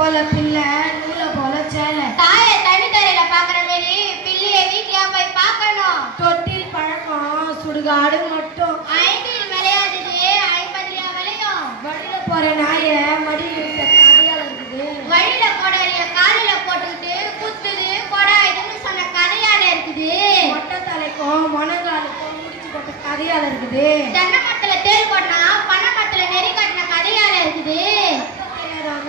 போல பிள்ளை நூலை போல சேலை. தாயை தனித்தரையில பாக்குற மாரி பிள்ளைய வீட்லயா போய் பார்க்கணும். தொட்டில் பழக்கம் சுடுகாடு மட்டும். 5 விளையாடுது 50 விளையும். வழியில போற நாய மடியில் இருக்க கதையால இருக்குது. வழியில போடறிய காலில போட்டுக்கிட்டு குத்துது கொடாயுதுன்னு சொன்ன கதையால இருக்குது. மொட்டை தலைக்கும் மொனங்காலுக்கும் முடிச்சு போட்ட கதையால இருக்குது. தென்னை மரத்துல தேல் போட்டா பனை மரத்துல நெறி கட்டின கதையால இருக்குது.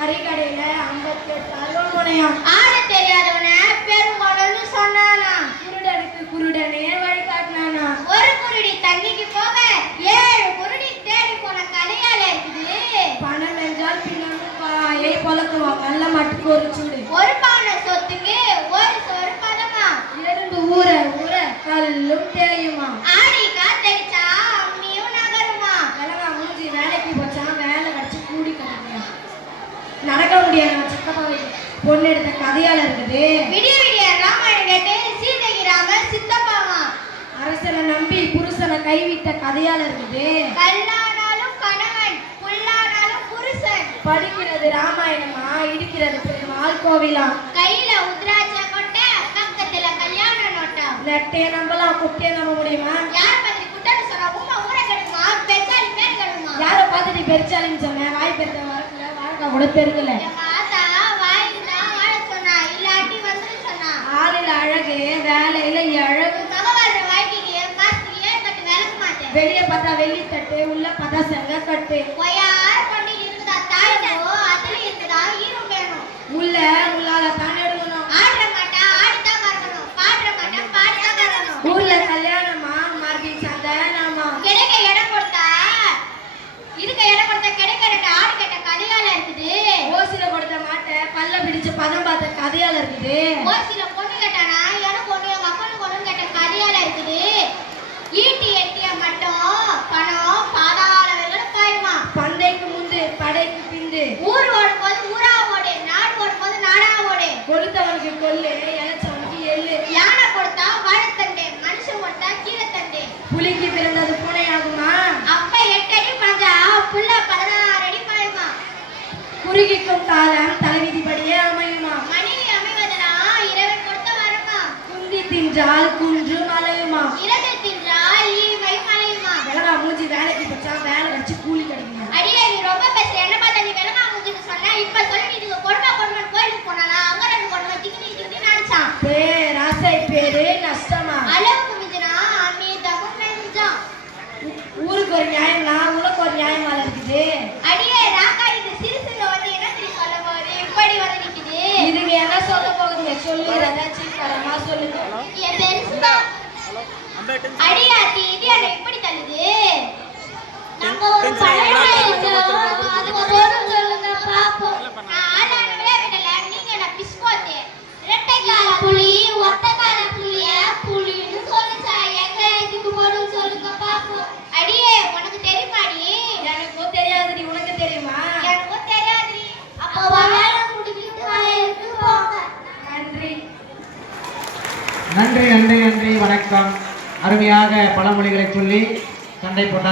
கறிக்கடையில 58 அலுவலகம். ஆட தெரியாதவன பெருங்கொடன்னு சொன்னானா. குருடனுக்கு குருடனே வழி காட்டினானா. ஒரு குருடி தண்ணிக்கு போக 7 குருடி தேடி போன கதையால இருக்குது. பணம் என்றால் பின்னமும் வாயை பொழக்குவான். நல்ல மட்டுக்கு ஒரு சூடு. ஒரு பவுன சொத்துக்கு ஒரு சொரு பதமா. எறும்பு ஊற ஊற கல்லும் தேயுமா. ஆடி காத்தடிச்சா அம்மியும் நகருமா. கலகா மூஞ்சி வேலைக்கு போச்சான். வேலை கடிச்சு கூடி கட்டுறியா. நடக்க முடியாது சித்தப்பா பொண்ணு எடுத்த கதையால இருக்குது. விடிய விடிய ராமாயணம் கேட்டு சீதைக்கு ராமர் சித்தப்பாமா. அரசனை நம்பி புருஷனை கைவிட்ட கதையால இருக்குது. கல்லானாலும் கணவன் புல்லானாலும் புருஷன். படிக்கிறது ராமாயணமா இடிக்கிறது பெருமாள் கோவிலா. கையில உத்ராட்ச கொட்டை பக்கத்துல கல்யாண நோட்டா. நெட்டையை நம்பலாம் குட்டையை நம்ப முடியுமா. யார் பத்தி குட்டன்னு சொன்னா உமா ஊரை கெடுமா பெச்சாலி பேர் கெடுமா. யாரை பார்த்து நீ பெருச்சாலின்னு சொன்ன. வாய் பெருத்த வரல வாழ்க்கை கூட பெருகல. எங்க ஆத்தா வாயினா வாழ சொன்னா இல்லாட்டி வந்து சொன்னா. ஆளில அழகு வேலையில அழகு. மகவாழ்ற வாழ்க்கைக்கு காசுக்கு ஏன் கட்டு விளக்க மாட்டேன். வெளியே பார்த்தா வெள்ளி தட்டு உள்ள பார்த்தா செங்க கட்டு. யார் கொண்டு இருக்குதா தாய்தோ அதுல இருக்குதா ஈரம் வேணும். உள்ள உள்ளால தான் எடுக்கணும். ஆடுற மாட்டா ஆடிதான் வரணும். பாடுற மாட்டா பாடிதான் வரணும். ஊர்ல கல்யாணமா மார்கழி சந்தானமா. கிடைக்க இடம் கொடுத்தா இதுக்கு இடம் கொடுத்தா கிடைக்கிற ஆடு கேட்ட கதையால இருக்குது. ஓசில கொடுத்த மாட்டை பல்ல பிடிச்சு பதம் பார்த்த கதையால இருக்குது. ஓசில பொண்ணு கேட்டானா எனக்கு ஒண்ணு எங்க அப்பனுக்கு ஒண்ணு கேட்ட கதையால இருக்குது. ஈட்டி எட்டிய மட்டும் பணம் பாதாள வெள்ளம் பாயுமா. பண்டைக்கு முந்து படைக்கு பிந்து. ஊர் ஓடும் போது ஊரா ஓடு நாடு ஓடும் போது நாடா ஓடு. கொளுத்தவனுக்கு கொல்லு இளைச்சவனுக்கு எள்ளு. யானை கொடுத்தா வாழைத்தண்டு மனுஷன் கொடுத்தா கீழத்தண்டு. புலிக்கு பிறந்தது பூனையாகுமா. அப்ப 8 அடி பாஞ்சா புள்ள 16 அடி பாயுமா. குறுகிக்கும் காலம் தலைவிதிப்படியே அமையுமா. மனைவி அமைவதெல்லாம் இறைவன் கொடுத்த வரமா. குந்தி தின்றால் குன்று மலையுமா. இரவு தின்றால் ஈவை மலையுமா. விலகா மூஞ்சி வேலைக்கு போச்சா வேலை வச்சு கூலி கிடைக்குமா. அடியே நீ ரொம்ப பேசுற. என்ன பார்த்தா நீ விலகா மூஞ்சின்னு சொன்ன. இப்ப சொல்லி நீ இதுக்கு கொடுமை கோயிலுக்கு போனானா அங்க 2 கொடுமை திக்கி நினைச்சான். பேராசை பேரு நஷ்டமா. அளவுக்கு மிஞ்சினா அமீதமும் நெஞ்சான். ஊருக்கு ஒரு நியாயம்னா உனக்கு ஒரு நியாயமா இருக்குது. அடியே ராக்கா இது சிறுசுங்க வந்து என்ன தெரியும் சொல்ல போகுது இப்படி வந்து நிக்குது. இதுங்க என்ன சொல்ல போகுதுங்க சொல்லு. ஏதாச்சும் பரமா சொல்லுங்க. என் பெருசுதா அடியாத்தி இது என்ன இப்படி தள்ளுது. நாங்க ஒரு பழைய அது ஒரு சொல்லுங்க பாப்போம். நான் ஆளானவே விடல. நீங்க என்ன பிஸ்கோத்தே இரட்டைக்கால புலி ஒத்தக்கால புலிய புலின்னு சொல்லுச்சா. எங்க இதுக்கு போடும் சொல்லுங்க பாப்போம். அடியே உனக்கு தெரியுமாடி. எனக்கும் தெரியாதுடி உனக்கு தெரியுமா. எனக்கும் தெரியாதுடி. அப்ப வாழ முடிக்கிட்டு வாயிருக்கு போங்க. நன்றி நன்றி நன்றி நன்றி வணக்கம். அருமையாக பழமொழிகளை சொல்லி சண்டை போட்டார்.